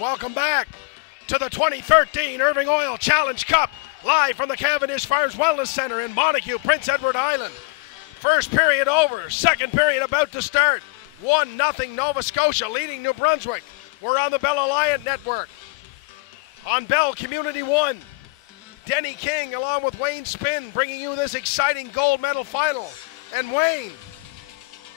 welcome back to the 2013 Irving Oil Challenge Cup, live from the Cavendish Wellness Centre in Montague, Prince Edward Island. First period over, second period about to start. 1-0 Nova Scotia leading New Brunswick. We're on the Bell Alliance Network. On Bell Community 1, Denny King along with Wayne Spinn bringing you this exciting gold medal final. And Wayne,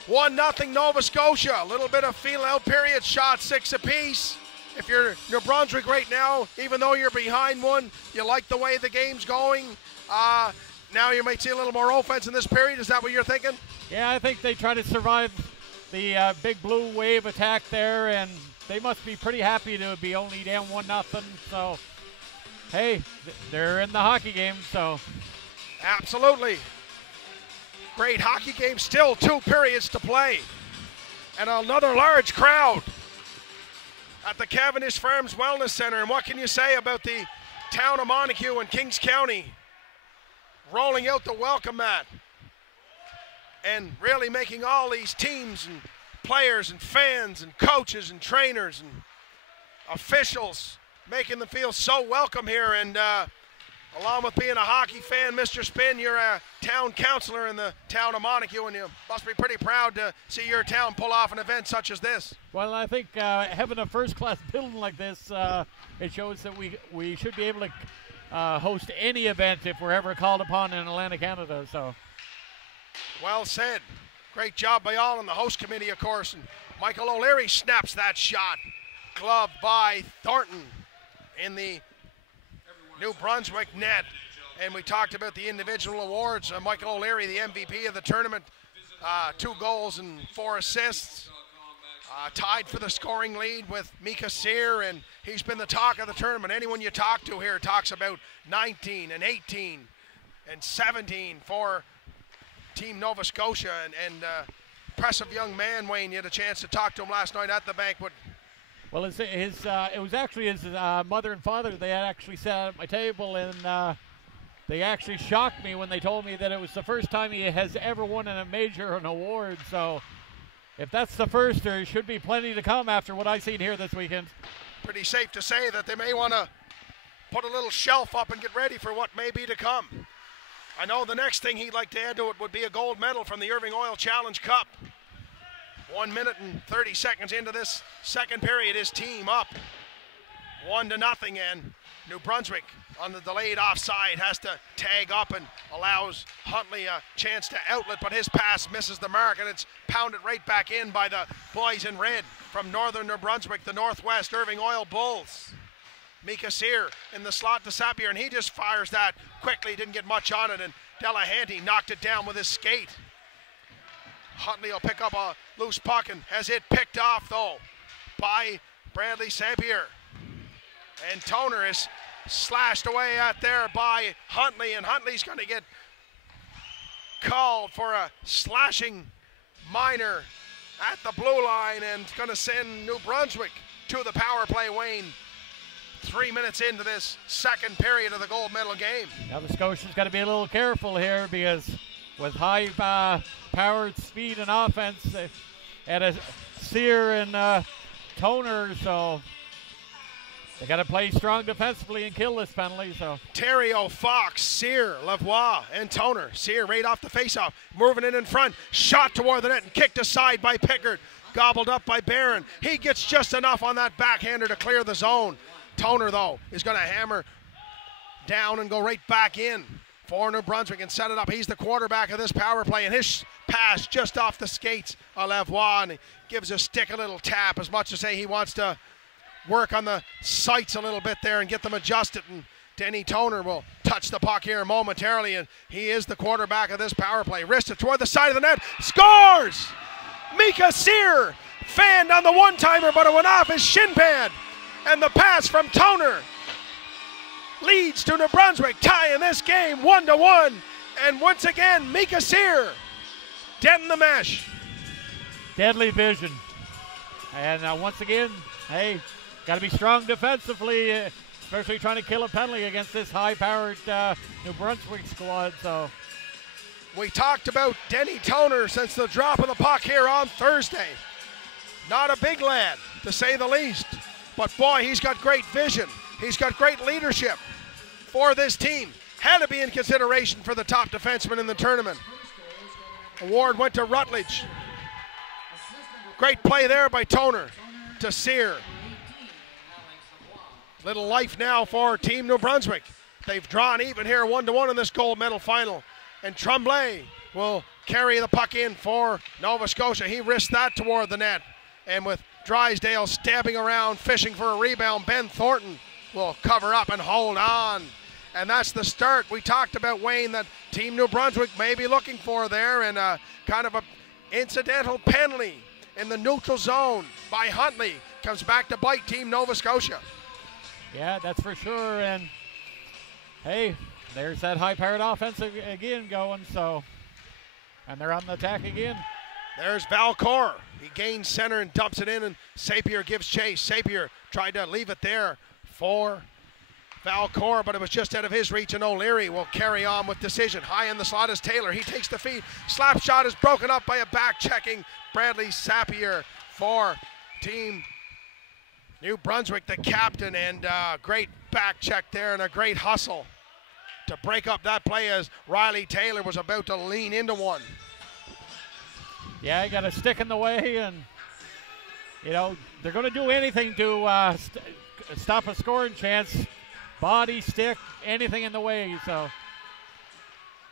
1-0 Nova Scotia. A little bit of feel-out period, shot 6 apiece. If you're New Brunswick right now, even though you're behind one, you like the way the game's going. Now you might see a little more offense in this period. Is that what you're thinking? Yeah, I think they try to survive the big blue wave attack there, and they must be pretty happy to be only down 1-0. So, hey, they're in the hockey game, so. Absolutely. Great hockey game, still 2 periods to play. And another large crowd at the Cavendish Wellness Centre. And what can you say about the town of Montague and Kings County rolling out the welcome mat and really making all these teams and players and fans and coaches and trainers and officials, making them feel so welcome here. And along with being a hockey fan, Mr. Spinn, you're a town councillor in the town of Montague, and you must be pretty proud to see your town pull off an event such as this. Well, I think having a first-class building like this, it shows that we should be able to host any event if we're ever called upon in Atlantic Canada. So, well said. Great job by all in the host committee, of course. And Michael O'Leary snaps that shot. Gloved by Thornton in the New Brunswick net. And we talked about the individual awards. Michael O'Leary, the MVP of the tournament, 2 goals and 4 assists. Tied for the scoring lead with Mika Sear, and he's been the talk of the tournament. Anyone you talk to here talks about 19 and 18 and 17 for Team Nova Scotia. And impressive young man, Wayne. You had a chance to talk to him last night at the banquet. Well, it was actually his mother and father. They had actually sat at my table, and they actually shocked me when they told me that it was the first time he has ever won in a major an award. So if that's the first, there should be plenty to come after what I've seen here this weekend. Pretty safe to say that they may want to put a little shelf up and get ready for what may be to come. I know the next thing he'd like to add to it would be a gold medal from the Irving Oil Challenge Cup. 1 minute and 30 seconds into this second period, his team up 1-0, and New Brunswick on the delayed offside has to tag up and allows Huntley a chance to outlet, but his pass misses the mark, and it's pounded right back in by the boys in red from northern New Brunswick, the Northwest Irving Oil Bulls. Mika Sear in the slot to Sapir, and he just fires that quickly, didn't get much on it, and Delahanty knocked it down with his skate. Huntley will pick up a loose puck and has it picked off, though, by Bradley Sampier. And Toner is slashed away at there by Huntley, and Huntley's going to get called for a slashing minor at the blue line, and going to send New Brunswick to the power play, Wayne. 3 minutes into this second period of the gold medal game. Now the Scotians got to be a little careful here, because with high powered speed and offense at a Sear and Toner, so they got to play strong defensively and kill this penalty. So Terrio, Fox, Sear, Lavoie, and Toner. Sear right off the faceoff, moving it in front, shot toward the net and kicked aside by Pickard, gobbled up by Barron. He gets just enough on that backhander to clear the zone. Toner, though, is going to hammer down and go right back in for New Brunswick and set it up. He's the quarterback of this power play, and his pass just off the skates of Lavoie, and he gives a stick a little tap, as much to say he wants to work on the sights a little bit there and get them adjusted. And Denny Toner will touch the puck here momentarily, and he is the quarterback of this power play. Wristed toward the side of the net, scores! Mika Sear fanned on the one-timer, but it went off his shin pad. And the pass from Toner leads to New Brunswick tying this game 1-1. And once again, Mika Sear dead in the mesh. Deadly vision. And once again, hey, got to be strong defensively, especially trying to kill a penalty against this high-powered New Brunswick squad. So we talked about Denny Toner since the drop of the puck here on Thursday. Not a big lad, to say the least. But boy, he's got great vision. He's got great leadership for this team. Had to be in consideration for the top defenseman in the tournament. Award went to Rutledge. Great play there by Toner to Sear. Little life now for Team New Brunswick. They've drawn even here 1-1 in this gold medal final. And Tremblay will carry the puck in for Nova Scotia. He risked that toward the net. And with Drysdale stabbing around, fishing for a rebound, Ben Thornton will cover up and hold on. And that's the start we talked about, Wayne, that Team New Brunswick may be looking for there, and kind of a incidental penalty in the neutral zone by Huntley comes back to bite Team Nova Scotia. Yeah, that's for sure. And hey, there's that high-powered offense again going. So, and they're on the attack again. There's Valcourt. He gains center and dumps it in, and Sapir gives chase. Sapir tried to leave it there for Valcourt, but it was just out of his reach, and O'Leary will carry on with decision. High in the slot is Taylor. He takes the feed. Slap shot is broken up by a back-checking Bradley Sapir for Team New Brunswick, the captain, and great back check there and a great hustle to break up that play as Riley Taylor was about to lean into one. Yeah, he got a stick in the way, and, you know, they're going to do anything to stop a scoring chance. Body, stick, anything in the way. So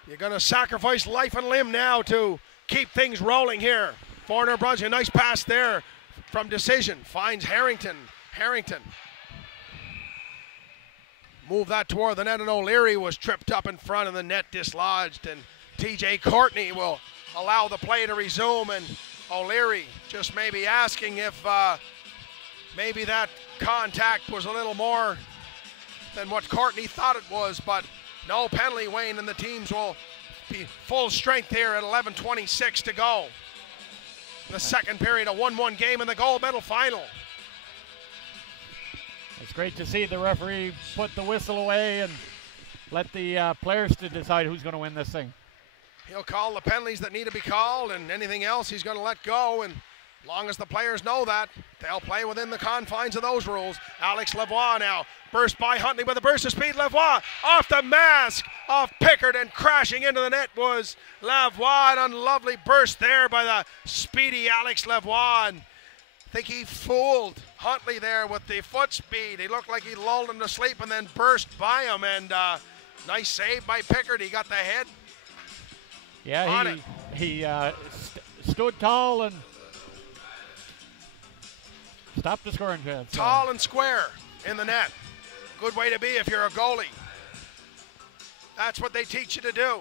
you're going to sacrifice life and limb now to keep things rolling here for New Brunswick. Nice pass there from decision. Finds Harrington. Move that toward the net, and O'Leary was tripped up in front of the net, dislodged, and TJ Courtney will allow the play to resume, and O'Leary just maybe asking if maybe that contact was a little more than what Courtney thought it was, but no penalty, Wayne, and the teams will be full strength here at 11:26 to go. The second period, a 1-1 game in the gold medal final. It's great to see the referee put the whistle away and let the players to decide who's going to win this thing. He'll call the penalties that need to be called, and anything else he's going to let go, and as long as the players know that, they'll play within the confines of those rules. Alex Lavoie now, burst by Huntley with a burst of speed. Lavoie off the mask of Pickard, and crashing into the net was Lavoie. An unlovely burst there by the speedy Alex Lavoie. And I think he fooled Huntley there with the foot speed. He looked like he lulled him to sleep and then burst by him, and nice save by Pickard. He got the head. Yeah, he stood tall and stopped the scoring chance. Tall and square in the net. Good way to be if you're a goalie. That's what they teach you to do.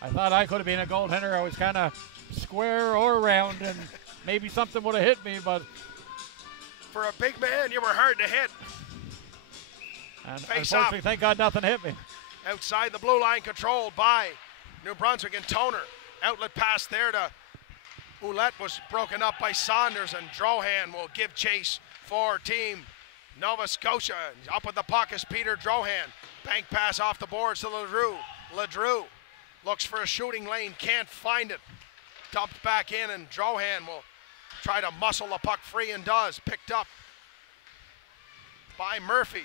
I thought I could have been a goaltender. I was kind of square or round, and maybe something would have hit me, but for a big man, you were hard to hit. And face unfortunately, up. thank God nothing hit me. Outside the blue line, controlled by New Brunswick, and Toner. Outlet pass there to Ouellette, was broken up by Saunders, and Drohan will give chase for Team Nova Scotia. Up with the puck is Peter Drohan. Bank pass off the boards to Ledrew. Ledrew looks for a shooting lane, can't find it. Dumped back in, and Drohan will try to muscle the puck free, and does. Picked up by Murphy.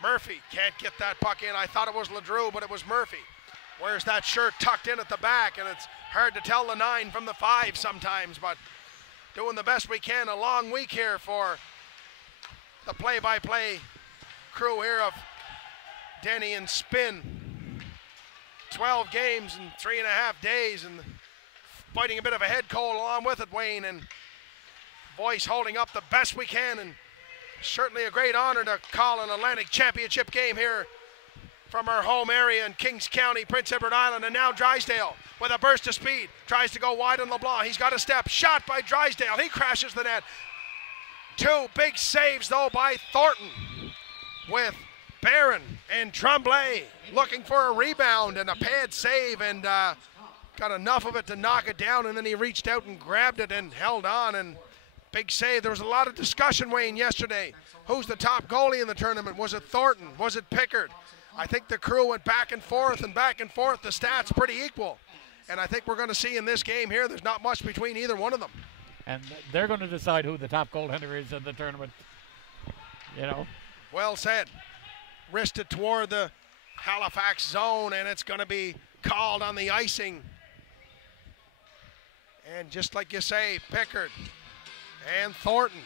Murphy can't get that puck in. I thought it was Ledrew, but it was Murphy. Where's that shirt tucked in at the back, and it's hard to tell the 9 from the 5 sometimes, but doing the best we can. A long week here for the play-by-play crew here of Denny and Spin. 12 games in 3.5 days, and fighting a bit of a head cold along with it, Wayne, and voice holding up the best we can, and certainly a great honor to call an Atlantic Championship game here from our home area in Kings County, Prince Edward Island. And now Drysdale with a burst of speed, tries to go wide on LeBlanc. He's got a step, shot by Drysdale. He crashes the net. 2 big saves though by Thornton, with Barron and Tremblay looking for a rebound and a pad save, and got enough of it to knock it down, and then he reached out and grabbed it and held on, and big save. There was a lot of discussion, Wayne, yesterday. Who's the top goalie in the tournament? Was it Thornton? Was it Pickard? I think the crew went back and forth and back and forth. The stats pretty equal. And I think we're going to see in this game here, there's not much between either one of them. And they're going to decide who the top goaltender is in the tournament. You know. Well said. Wristed toward the Halifax zone, and it's going to be called on the icing. And just like you say, Pickard and Thornton,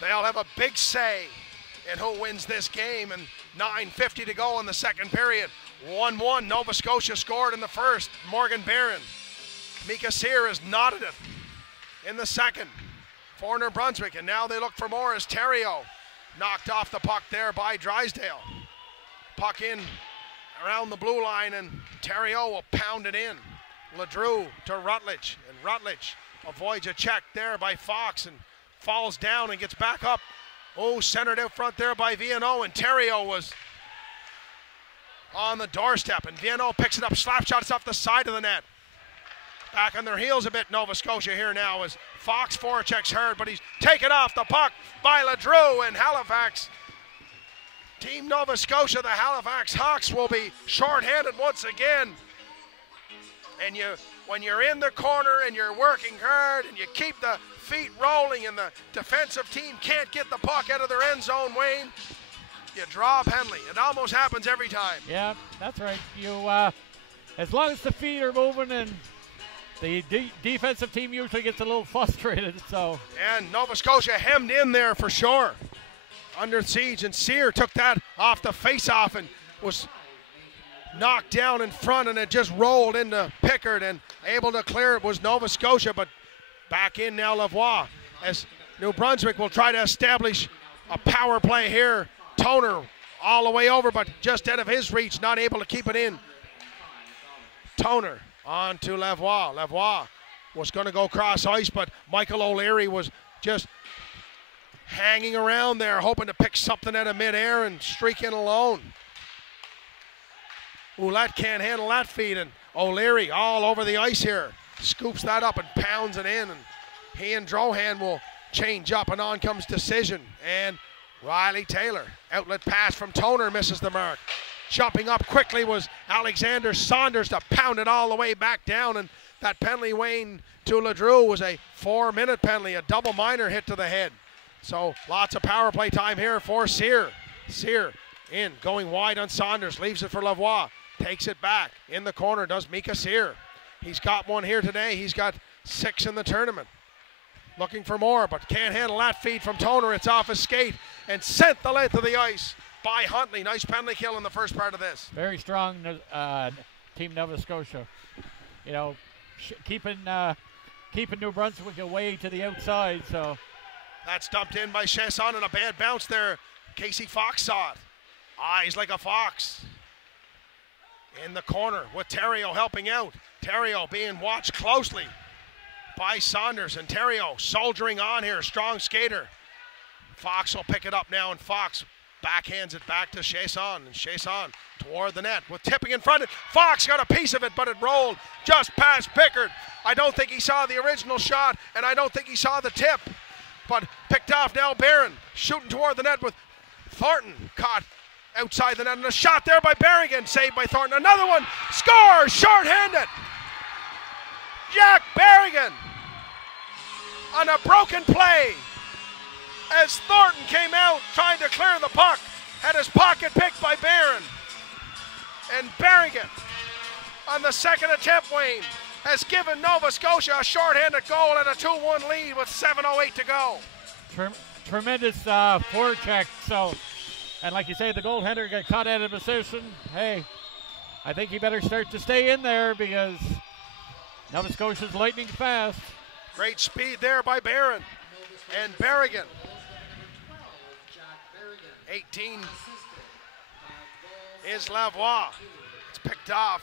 they'll have a big say in who wins this game, and 9:50 to go in the second period. 1-1, Nova Scotia scored in the first. Morgan Barron. Mika Sear has knotted it in the second for New Brunswick, and now they look for more as Theriault knocked off the puck there by Drysdale. Puck in around the blue line, and Theriault will pound it in. Ledrew to Rutledge, and Rutledge avoids a check there by Fox and falls down and gets back up. Oh, centered out front there by Viano, and Theriault was on the doorstep, and Viano picks it up, slap shots off the side of the net. Back on their heels a bit, Nova Scotia here now as Fox forechecks hard, but he's taken off the puck by Ledrew, and Halifax. Team Nova Scotia, the Halifax Hawks, will be shorthanded once again. And when you're in the corner and you're working hard and you keep the feet rolling and the defensive team can't get the puck out of their end zone, Wayne, you draw a penalty. It almost happens every time. Yeah, that's right. You, as long as the feet are moving, and the defensive team usually gets a little frustrated. So. And Nova Scotia hemmed in there for sure, under siege, and Sear took that off the face-off and was knocked down in front, and it just rolled into Pickard, and able to clear it was Nova Scotia, but back in now Lavoie as New Brunswick will try to establish a power play here. Toner all the way over, but just out of his reach, not able to keep it in. Toner on to Lavoie. Lavoie was going to go cross ice, but Michael O'Leary was just hanging around there, hoping to pick something out of midair and streak in alone. Ouellette can't handle that feed, and O'Leary all over the ice here. Scoops that up and pounds it in, and he and Drohan will change up, and on comes Decision. And Riley Taylor, outlet pass from Toner, misses the mark. Jumping up quickly was Alexander Saunders to pound it all the way back down, and that penalty, Wayne, to Ledrew was a 4-minute penalty, a double minor hit to the head. So lots of power play time here for Sear. Sear in, going wide on Saunders, leaves it for Lavoie, takes it back in the corner, does Mika Sear. He's got one here today, he's got 6 in the tournament. Looking for more, but can't handle that feed from Toner. It's off his skate and sent the length of the ice by Huntley. Nice penalty kill in the first part of this. Very strong Team Nova Scotia. You know, keeping New Brunswick away to the outside. So that's dumped in by Chasson, and a bad bounce there. Casey Fox saw it. Eyes like a fox. In the corner with Theriault helping out. Theriault being watched closely by Saunders, and Theriault soldiering on here, strong skater. Fox will pick it up now, and Fox backhands it back to Chasson, and Chasson toward the net with tipping in front. Fox got a piece of it, but it rolled just past Pickard. I don't think he saw the original shot, and I don't think he saw the tip, but picked off now. Barron shooting toward the net with Thornton caught outside the net, and a shot there by Berrigan, saved by Thornton. Another one, scores, short-handed. Jack Berrigan on a broken play as Thornton came out trying to clear the puck, had his pocket picked by Barron, and Berrigan on the second attempt, Wayne, has given Nova Scotia a shorthanded goal and a 2-1 lead with 7:08 to go. Tremendous forecheck. So, and like you say, the goaltender got caught out of position. Hey, I think he better start to stay in there because Nova Scotia's lightning fast. Great speed there by Barron and Berrigan. 18 is Lavoie. It's picked off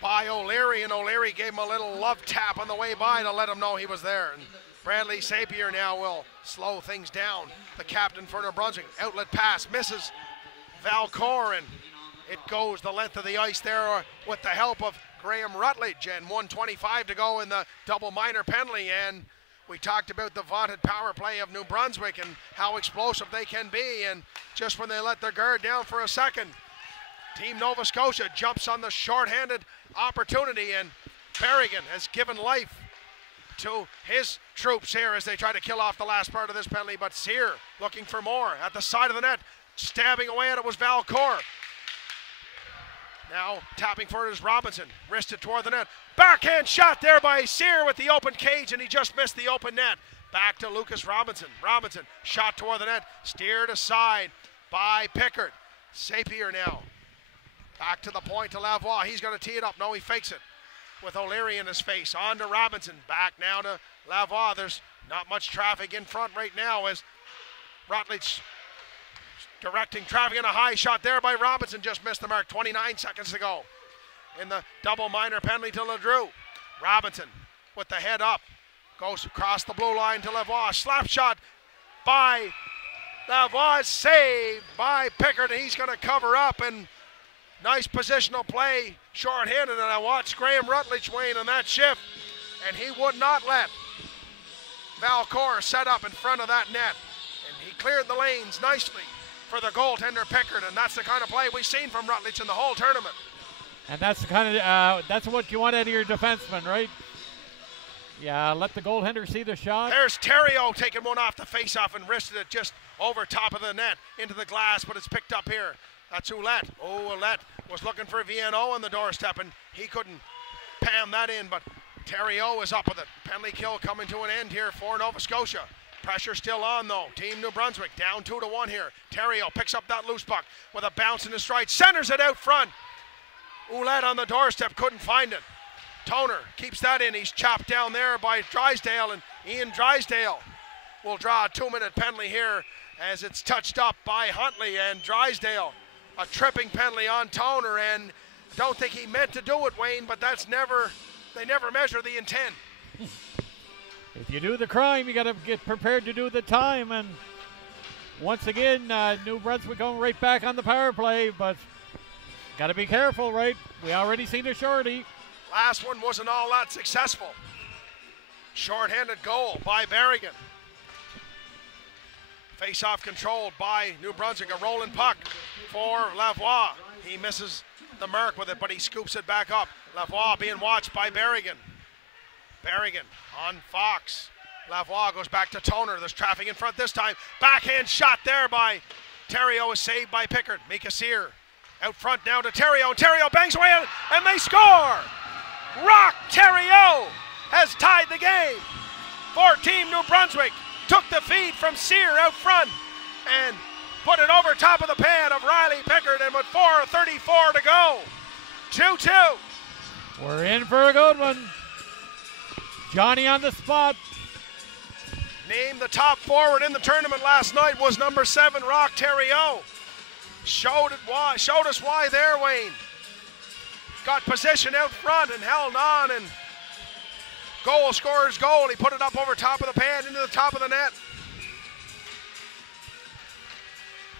by O'Leary, and O'Leary gave him a little love tap on the way by to let him know he was there. And Bradley Sapir now will slow things down. The captain for New Brunswick. Outlet pass misses Valcourt, and it goes the length of the ice there with the help of Graham Rutledge, and 1:25 to go in the double minor penalty. And we talked about the vaunted power play of New Brunswick and how explosive they can be, and just when they let their guard down for a second, Team Nova Scotia jumps on the shorthanded opportunity, and Berrigan has given life to his troops here as they try to kill off the last part of this penalty, but Sear looking for more at the side of the net, stabbing away at it was Valcourt. Now tapping for it is Robinson, wristed toward the net, backhand shot there by Sear with the open cage, and he just missed the open net. Back to Lucas Robinson. Robinson shot toward the net, steered aside by Pickard. Sapir now back to the point to Lavoie. He's going to tee it up. No, he fakes it with O'Leary in his face. On to Robinson. Back now to Lavoie. There's not much traffic in front right now as Rutledge directing traffic, in a high shot there by Robinson. Just missed the mark. 29 seconds to go in the double minor penalty to Ledrew. Robinson with the head up. Goes across the blue line to Lavoie. Slap shot by Lavoie. Saved by Pickard. He's going to cover up, and nice positional play. Short-handed, and I watched Graham Rutledge, Wayne, on that shift, and he would not let Valcourt set up in front of that net. And he cleared the lanes nicely for the goaltender Pickard, and that's the kind of play we've seen from Rutledge in the whole tournament. And that's the kind of that's what you want out of your defenseman, right? Yeah, let the goaltender see the shot. There's Theriault taking one off the face-off and wristed it just over top of the net into the glass, but it's picked up here. That's Ouellette. Oh, Ouellette was looking for VNO on the doorstep, and he couldn't pam that in, but Theriault is up with it. Penalty kill coming to an end here for Nova Scotia. Pressure still on, though. Team New Brunswick down 2-1 here. Theriault picks up that loose puck with a bounce in his stride, centers it out front. Ouellette on the doorstep, couldn't find it. Toner keeps that in. He's chopped down there by Drysdale, and Ian Drysdale will draw a 2-minute penalty here as it's touched up by Huntley, and Drysdale, a tripping penalty on Toner, and I don't think he meant to do it, Wayne, but they never measure the intent. If you do the crime, you got to get prepared to do the time, and once again, New Brunswick going right back on the power play, but got to be careful, right? We already seen a shorty. Last one wasn't all that successful. Short-handed goal by Berrigan. Face-off controlled by New Brunswick. A rolling puck for Lavoie. He misses the mark with it, but he scoops it back up. Lavoie being watched by Berrigan. Berrigan on Fox. Lavoie goes back to Toner. There's traffic in front this time. Backhand shot there by Theriault, is saved by Pickard. Mika Sear out front now to Theriault. Theriault bangs away and they score! Rock Theriault has tied the game for Team New Brunswick. Took the feed from Sear out front and put it over top of the pad of Riley Pickard, and with 4:34 to go, 2-2. We're in for a good one. Johnny on the spot. Named the top forward in the tournament last night was number 7, Rock Theriault. Showed us why there, Wayne. Got position out front and held on, and goal scorer's goal. He put it up over top of the pad into the top of the net.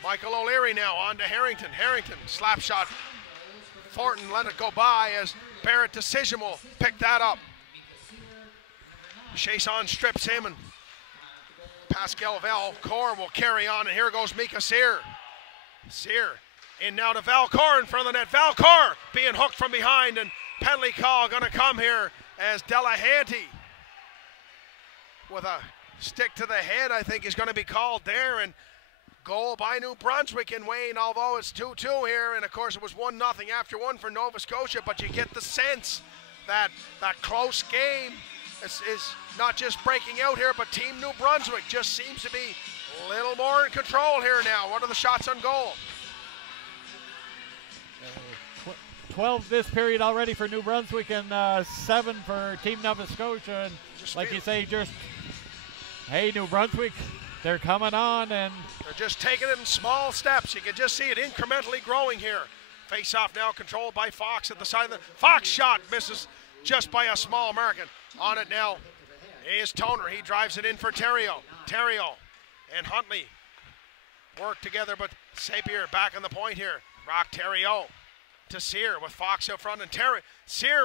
Michael O'Leary now on to Harrington. Harrington, slap shot. Thornton let it go by as Barrett Decision will pick that up. Chasson strips him, and Pascal Valcourt will carry on, and here goes Mika Sear. Sear in now to Valcourt in front of the net. Valcourt being hooked from behind, and penalty call going to come here as Delahanty with a stick to the head, I think, is going to be called there, and goal by New Brunswick in Wayne, although it's 2-2 here, and of course it was 1-0 after one for Nova Scotia, but you get the sense that that close game is not just breaking out here, but Team New Brunswick just seems to be a little more in control here now. What are the shots on goal? 12 this period already for New Brunswick, and 7 for Team Nova Scotia. And just like you say, just, hey, New Brunswick, they're coming on, and they're just taking it in small steps. You can just see it incrementally growing here. Face-off now controlled by Fox at the side of the Fox shot misses just by a small margin. On it now is Toner. He drives it in for Theriault. Theriault and Huntley work together, but Sapir back on the point here. Rock Theriault to Sear with Fox out front, and Sear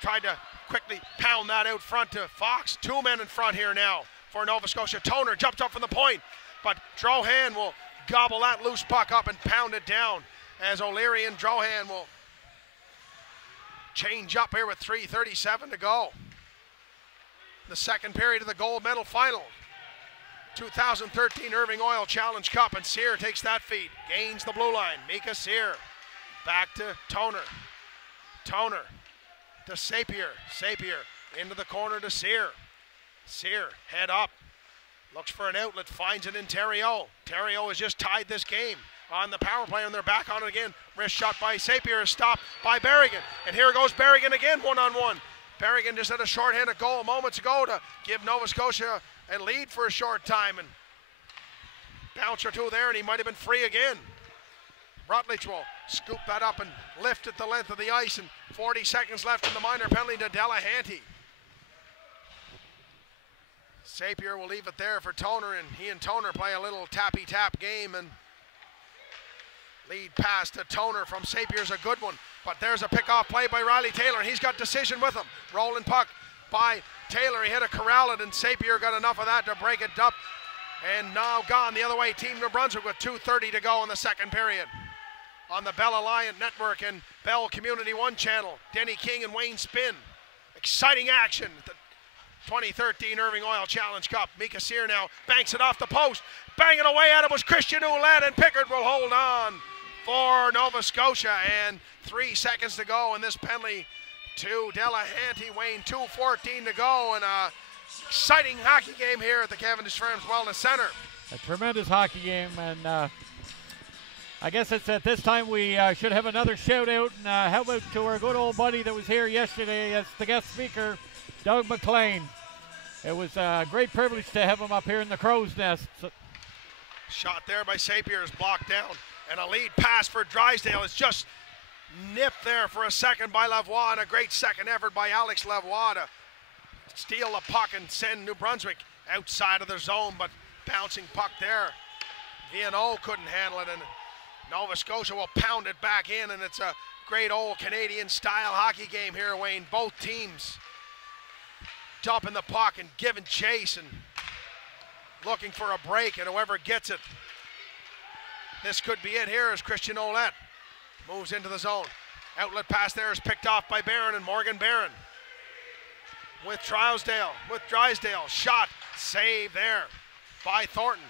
tried to quickly pound that out front to Fox. 2 men in front here now for Nova Scotia. Toner jumped up from the point, but Drohan will gobble that loose puck up and pound it down as O'Leary and Drohan will change up here with 3:37 to go. The second period of the gold medal final. 2013 Irving Oil Challenge Cup, and Sear takes that feed. Gains the blue line. Mika Sear. Back to Toner. Toner to Sapir. Sapir into the corner to Sear. Sear, head up. Looks for an outlet, finds it in Theriault. Theriault has just tied this game on the power play, and they're back on it again. Wrist shot by Sapir, stopped by Berrigan. And here goes Berrigan again, one-on-one. Berrigan just had a shorthanded goal moments ago to give Nova Scotia a lead for a short time. And bounce or two there, and he might have been free again. Rutledge will scoop that up and lift it the length of the ice, and 40 seconds left in the minor penalty to Delahanty. Sapir will leave it there for Toner, and he and Toner play a little tappy-tap game, and lead pass to Toner from Sapir's a good one, but there's a pick-off play by Riley Taylor, and he's got decision with him. Rolling puck by Taylor, he had to corral it, and Sapir got enough of that to break it up, and now gone the other way, Team New Brunswick with 2:30 to go in the second period. On the Bell Alliant Network and Bell Community One channel, Denny King and Wayne Spinn. Exciting action at the 2013 Irving Oil Challenge Cup. Mika Sear now banks it off the post. Banging away at it was Christian Ouellette, and Pickard will hold on for Nova Scotia. And 3 seconds to go in this penalty to Delahanty. Wayne, 2:14 to go, and a exciting hockey game here at the Cavendish Wellness Centre. A tremendous hockey game, and I guess it's at this time we should have another shout out. And how about to our good old buddy that was here yesterday as the guest speaker, Doug McLean. It was a great privilege to have him up here in the Crow's Nest. Shot there by Sapir is blocked down, and a lead pass for Drysdale is just nipped there for a second by Lavoie, and a great second effort by Alex Lavoie to steal the puck and send New Brunswick outside of their zone, but bouncing puck there. Viano couldn't handle it, and Nova Scotia will pound it back in, and it's a great old Canadian style hockey game here, Wayne. Both teams dumping the puck and giving chase and looking for a break, and whoever gets it, this could be it here as Christian Ouellette moves into the zone. Outlet pass there is picked off by Barron, and Morgan Barron with Drysdale. Shot, save there by Thornton.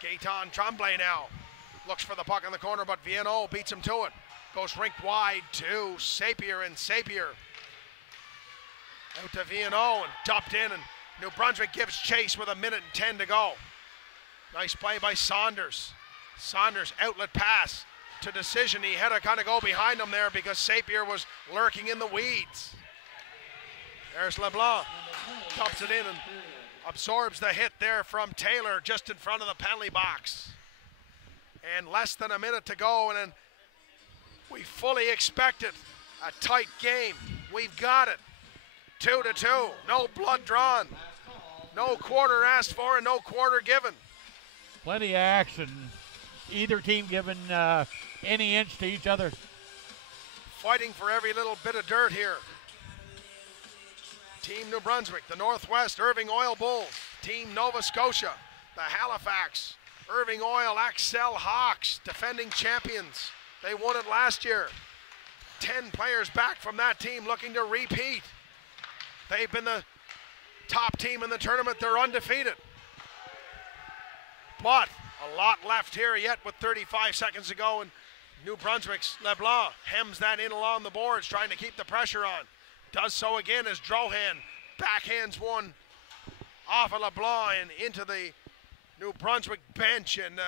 Gaetan Tremblay now looks for the puck in the corner, but Viano beats him to it. Goes rink wide to Sapir, and Sapir out to Viano and dumped in, and New Brunswick gives chase with 1:10 to go. Nice play by Saunders. Saunders outlet pass to Decision. He had to kind of go behind him there because Sapir was lurking in the weeds. There's LeBlanc, dumps it in and absorbs the hit there from Taylor just in front of the penalty box. And less than a minute to go, and then we fully expected a tight game. We've got it. 2-2, no blood drawn, no quarter asked for and no quarter given. Plenty of action. Either team giving any inch to each other. Fighting for every little bit of dirt here. Team New Brunswick, the Northwest Irving Oil Bulls. Team Nova Scotia, the Halifax Irving Oil Accel Hawks, defending champions. They won it last year. 10 players back from that team looking to repeat. They've been the top team in the tournament. They're undefeated. But a lot left here yet with 35 seconds to go, and New Brunswick's LeBlanc hems that in along the boards, trying to keep the pressure on. Does so again as Drohan backhands one off of LeBlanc and into the New Brunswick bench, and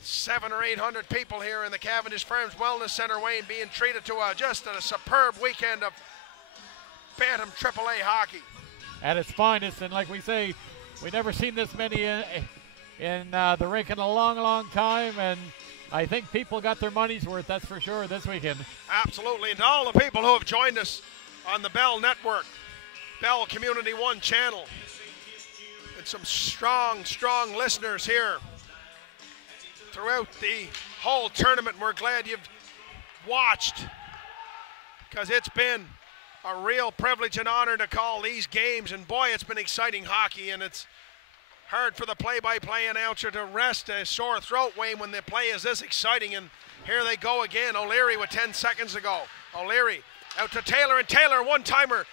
700 or 800 people here in the Cavendish Wellness Centre, Wayne, being treated to just a superb weekend of Bantam AAA hockey. At its finest, and like we say, we've never seen this many in the rink in a long, long time, and I think people got their money's worth, that's for sure, this weekend. Absolutely, and to all the people who have joined us on the Bell Network, Bell Community One channel, and some strong, strong listeners here throughout the whole tournament. We're glad you've watched, because it's been a real privilege and honor to call these games, and boy, it's been exciting hockey, and it's hard for the play-by-play announcer to rest a sore throat, Wayne, when the play is this exciting. And here they go again. O'Leary with 10 seconds to go. O'Leary out to Taylor, and Taylor, one-timer,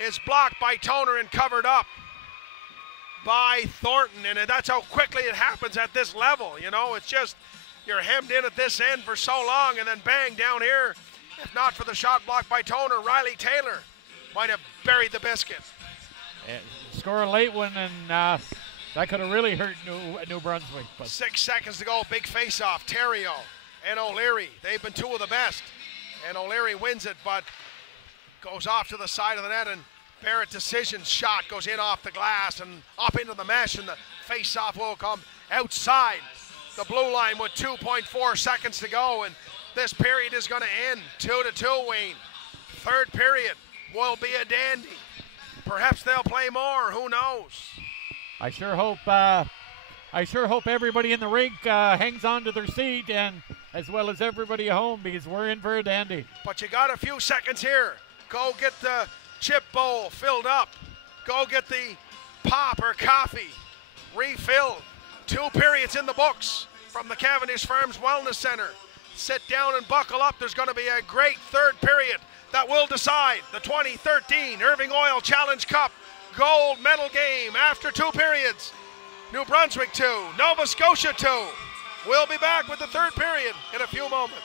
is blocked by Toner and covered up by Thornton, and that's how quickly it happens at this level. You know, it's just you're hemmed in at this end for so long, and then bang, down here. If not for the shot blocked by Toner, Riley Taylor might have buried the biscuit. Score a late one, and that could have really hurt New Brunswick. But 6 seconds to go, big face-off. Terrio and O'Leary, they've been two of the best. And O'Leary wins it, but goes off to the side of the net, and Barrett decision shot goes in off the glass and up into the mesh, and the face-off will come outside the blue line with 2.4 seconds to go, and this period is going to end 2-2, Wayne. Third period will be a dandy. Perhaps they'll play more, who knows? I sure hope everybody in the rink hangs on to their seat, and as well as everybody at home, because we're in for a dandy. But you got a few seconds here. Go get the chip bowl filled up. Go get the pop or coffee refilled. 2 periods in the books from the Cavendish Wellness Centre. Sit down and buckle up. There's going to be a great third period that will decide the 2013 Irving Oil Challenge Cup gold medal game after 2 periods. New Brunswick 2, Nova Scotia 2. We'll be back with the third period in a few moments.